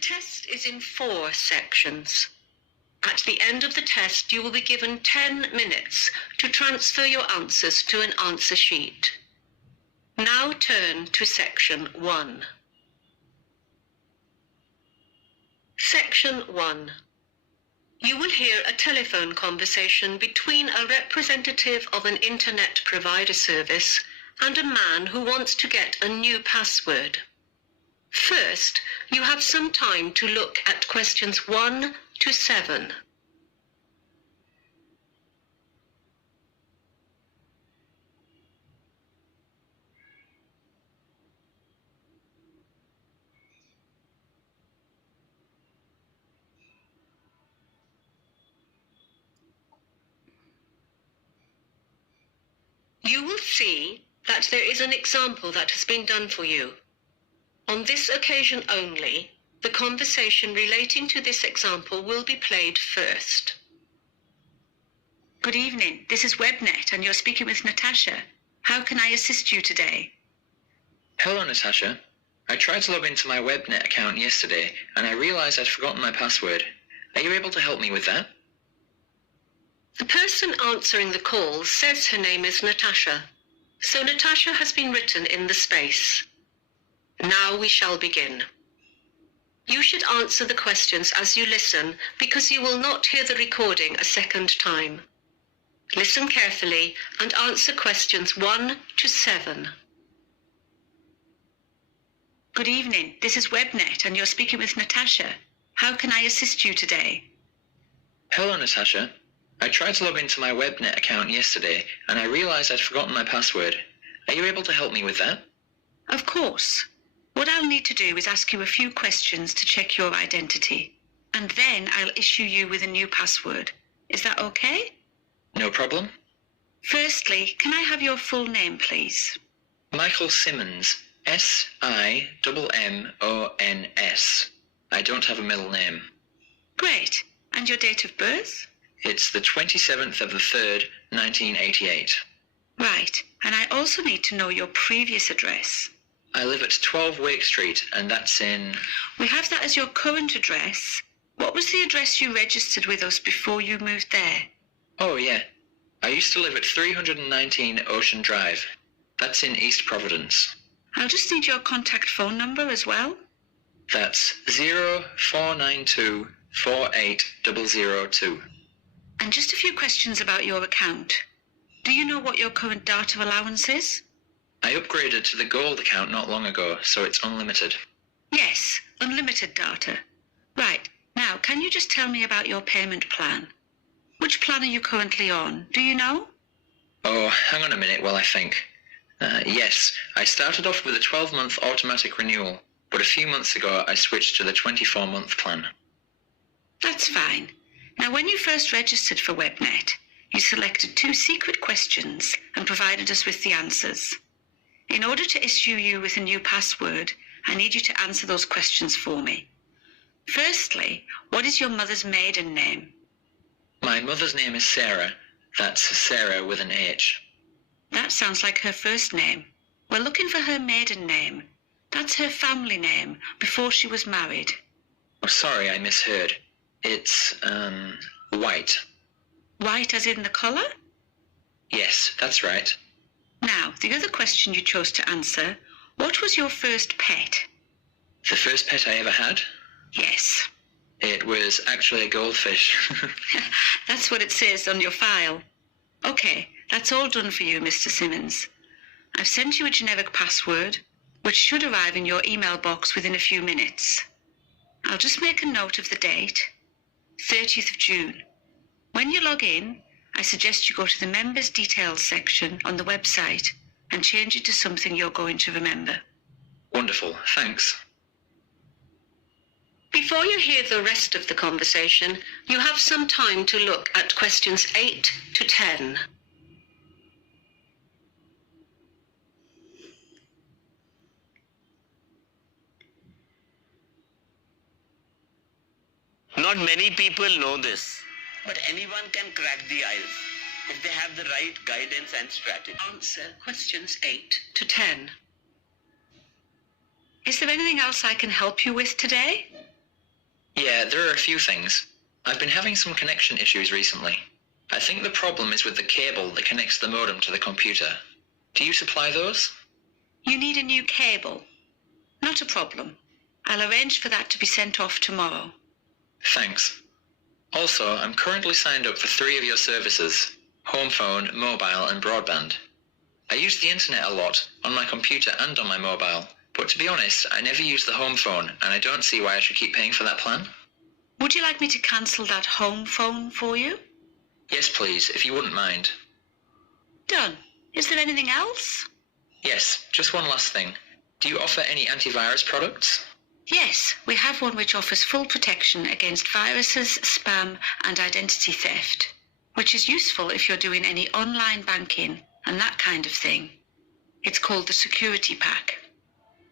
test is in 4 sections. At the end of the test, you will be given 10 minutes to transfer your answers to an answer sheet. Now turn to section 1. Section 1. You will hear a telephone conversation between a representative of an internet provider service and a man who wants to get a new password. First, you have some time to look at questions 1 to 7. You will see that there is an example that has been done for you. On this occasion only, the conversation relating to this example will be played first. Good evening. This is WebNet and you're speaking with Natasha. How can I assist you today? Hello, Natasha. I tried to log into my WebNet account yesterday and I realized I'd forgotten my password. Are you able to help me with that? The person answering the call says her name is Natasha, so Natasha has been written in the space. Now we shall begin. You should answer the questions as you listen because you will not hear the recording a second time. Listen carefully and answer questions 1 to 7. Good evening. This is WebNet and you're speaking with Natasha. How can I assist you today? Hello, Natasha. I tried to log into my WebNet account yesterday and I realized I'd forgotten my password. Are you able to help me with that? Of course. What I'll need to do is ask you a few questions to check your identity, and then I'll issue you with a new password. Is that okay? No problem. Firstly, can I have your full name, please? Michael Simmons. S-I-M-M-O-N-S. I don't have a middle name. Great. And your date of birth? It's the 27th of the 3rd, 1988. Right. And I also need to know your previous address. I live at 12 Wake Street, and that's in... We have that as your current address. What was the address you registered with us before you moved there? Oh, yeah. I used to live at 319 Ocean Drive. That's in East Providence. I'll just need your contact phone number as well. That's 0492 48002. And just a few questions about your account. Do you know what your current data allowance is? I upgraded to the Gold account not long ago, so it's unlimited. Yes, unlimited data. Right, now can you just tell me about your payment plan? Which plan are you currently on? Do you know? Oh, hang on a minute while I think. Yes, I started off with a 12-month automatic renewal, but a few months ago I switched to the 24-month plan. That's fine. Now when you first registered for WebNet, you selected 2 secret questions and provided us with the answers. In order to issue you with a new password, I need you to answer those questions for me. Firstly, what is your mother's maiden name? My mother's name is Sarah. That's Sarah with an H. That sounds like her first name. We're looking for her maiden name. That's her family name before she was married. Oh, sorry, I misheard. It's, White. White as in the colour? Yes, that's right. Now, the other question you chose to answer, what was your first pet? The first pet I ever had? Yes. It was actually a goldfish. That's what it says on your file. Okay, that's all done for you, Mr. Simmons. I've sent you a generic password, which should arrive in your email box within a few minutes. I'll just make a note of the date, 30th of June. When you log in, I suggest you go to the members details section on the website and change it to something you're going to remember. Wonderful, thanks. Before you hear the rest of the conversation, you have some time to look at questions 8 to 10. Not many people know this, but anyone can crack the IELTS if they have the right guidance and strategy. Answer questions 8 to 10. Is there anything else I can help you with today? Yeah, there are a few things. I've been having some connection issues recently. I think the problem is with the cable that connects the modem to the computer. Do you supply those? You need a new cable. Not a problem. I'll arrange for that to be sent off tomorrow. Thanks. Also, I'm currently signed up for 3 of your services: home phone, mobile, and broadband. I use the internet a lot, on my computer and on my mobile, but to be honest, I never use the home phone, and I don't see why I should keep paying for that plan. Would you like me to cancel that home phone for you? Yes, please, if you wouldn't mind. Done. Is there anything else? Yes, just one last thing. Do you offer any antivirus products? Yes, we have one which offers full protection against viruses, spam, and identity theft, which is useful if you're doing any online banking and that kind of thing. It's called the Security Pack.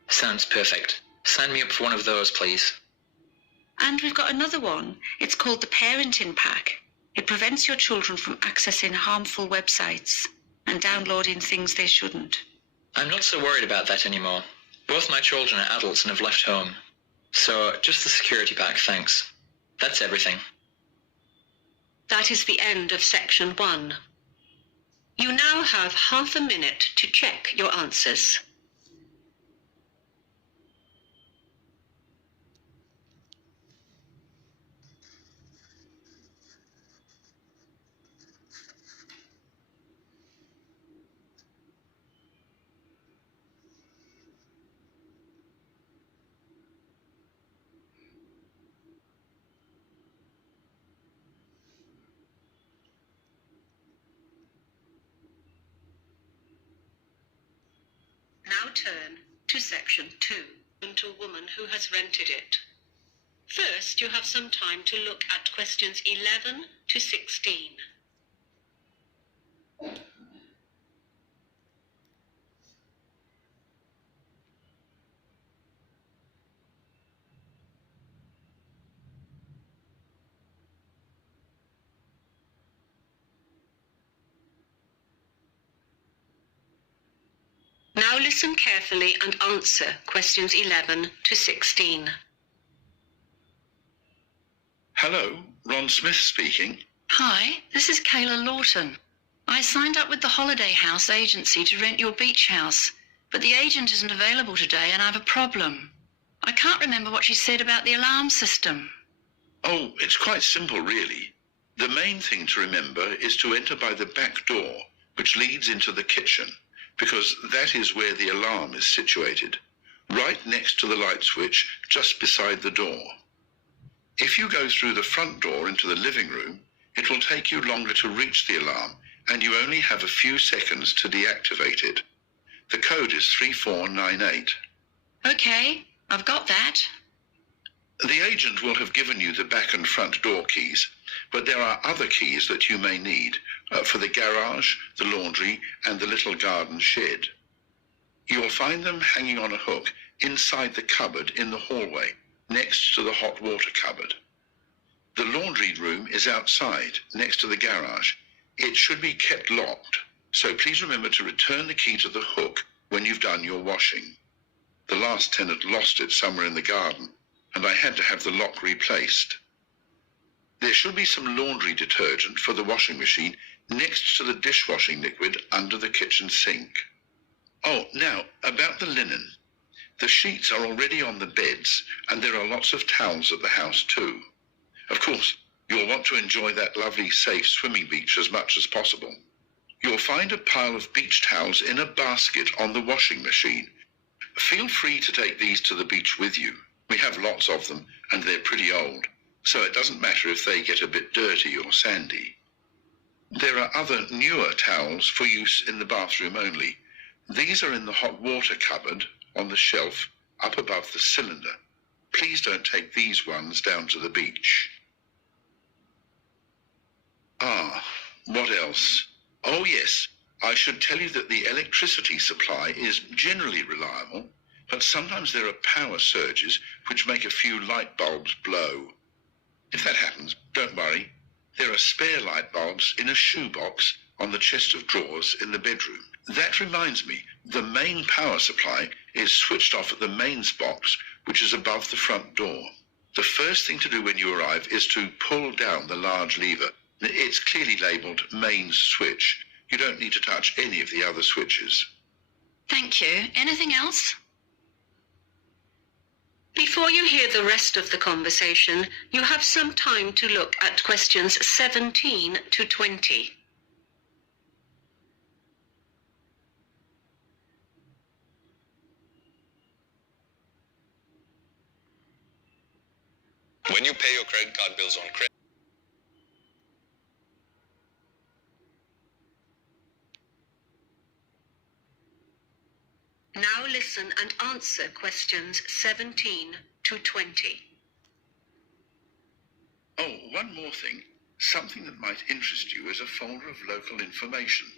Sounds perfect. Sign me up for one of those, please. And we've got another one. It's called the Parenting Pack. It prevents your children from accessing harmful websites and downloading things they shouldn't. I'm not so worried about that anymore. Both my children are adults and have left home. So, just the security pack, thanks. That's everything. That is the end of section 1. You now have half a minute to check your answers. Now turn to section 2, and to a woman who has rented it. First, you have some time to look at questions 11 to 16. Now listen carefully and answer questions 11 to 16. Hello, Ron Smith speaking. Hi, this is Kayla Lawton. I signed up with the Holiday House agency to rent your beach house, but the agent isn't available today and I have a problem. I can't remember what she said about the alarm system. Oh, it's quite simple, really. The main thing to remember is to enter by the back door, which leads into the kitchen, because that is where the alarm is situated, right next to the light switch, just beside the door. If you go through the front door into the living room, it will take you longer to reach the alarm, and you only have a few seconds to deactivate it. The code is 3498. Okay, I've got that. The agent will have given you the back and front door keys, but there are other keys that you may need for the garage, the laundry, and the little garden shed. You'll find them hanging on a hook inside the cupboard in the hallway, next to the hot water cupboard. The laundry room is outside, next to the garage. It should be kept locked, so please remember to return the key to the hook when you've done your washing. The last tenant lost it somewhere in the garden, and I had to have the lock replaced. There should be some laundry detergent for the washing machine next to the dishwashing liquid under the kitchen sink. Oh, now, about the linen. The sheets are already on the beds, and there are lots of towels at the house too. Of course, you'll want to enjoy that lovely, safe swimming beach as much as possible. You'll find a pile of beach towels in a basket on the washing machine. Feel free to take these to the beach with you. We have lots of them, and they're pretty old, so it doesn't matter if they get a bit dirty or sandy. There are other newer towels for use in the bathroom only. These are in the hot water cupboard on the shelf up above the cylinder. Please don't take these ones down to the beach. What else? Oh yes, I should tell you that the electricity supply is generally reliable, but sometimes there are power surges which make a few light bulbs blow. If that happens, don't worry. There are spare light bulbs in a shoebox on the chest of drawers in the bedroom. That reminds me, the main power supply is switched off at the mains box, which is above the front door. The first thing to do when you arrive is to pull down the large lever. It's clearly labelled main switch. You don't need to touch any of the other switches. Thank you. Anything else? Before you hear the rest of the conversation, you have some time to look at questions 17 to 20. When you pay your credit card bills on credit, Now listen and answer questions 17 to 20. Oh, one more thing. Something that might interest you is a folder of local information.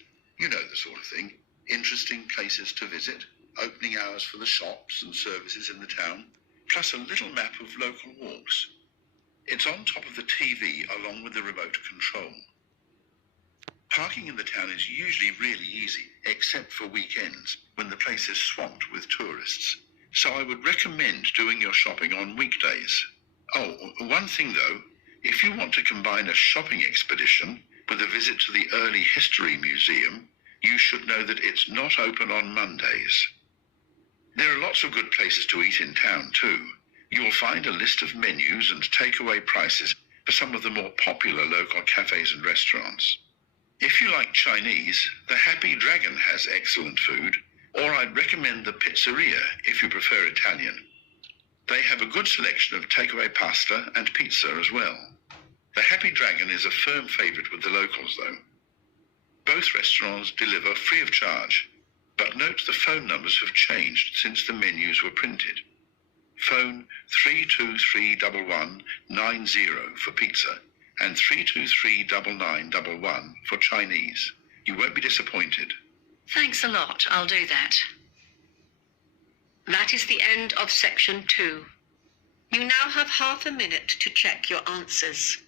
You know the sort of thing. Interesting places to visit, opening hours for the shops and services in the town, plus a little map of local walks. It's on top of the TV along with the remote control. Parking in the town is usually really easy, except for weekends, when the place is swamped with tourists. So I would recommend doing your shopping on weekdays. Oh, one thing though, if you want to combine a shopping expedition with a visit to the Early History Museum, you should know that it's not open on Mondays. There are lots of good places to eat in town too. You'll find a list of menus and takeaway prices for some of the more popular local cafes and restaurants. If you like Chinese, the Happy Dragon has excellent food, or I'd recommend the Pizzeria if you prefer Italian. They have a good selection of takeaway pasta and pizza as well. The Happy Dragon is a firm favourite with the locals though. Both restaurants deliver free of charge, but note the phone numbers have changed since the menus were printed. Phone 3231190 for pizza and 3239911 for Chinese. You won't be disappointed. Thanks a lot. I'll do that. That is the end of section 2. You now have half a minute to check your answers.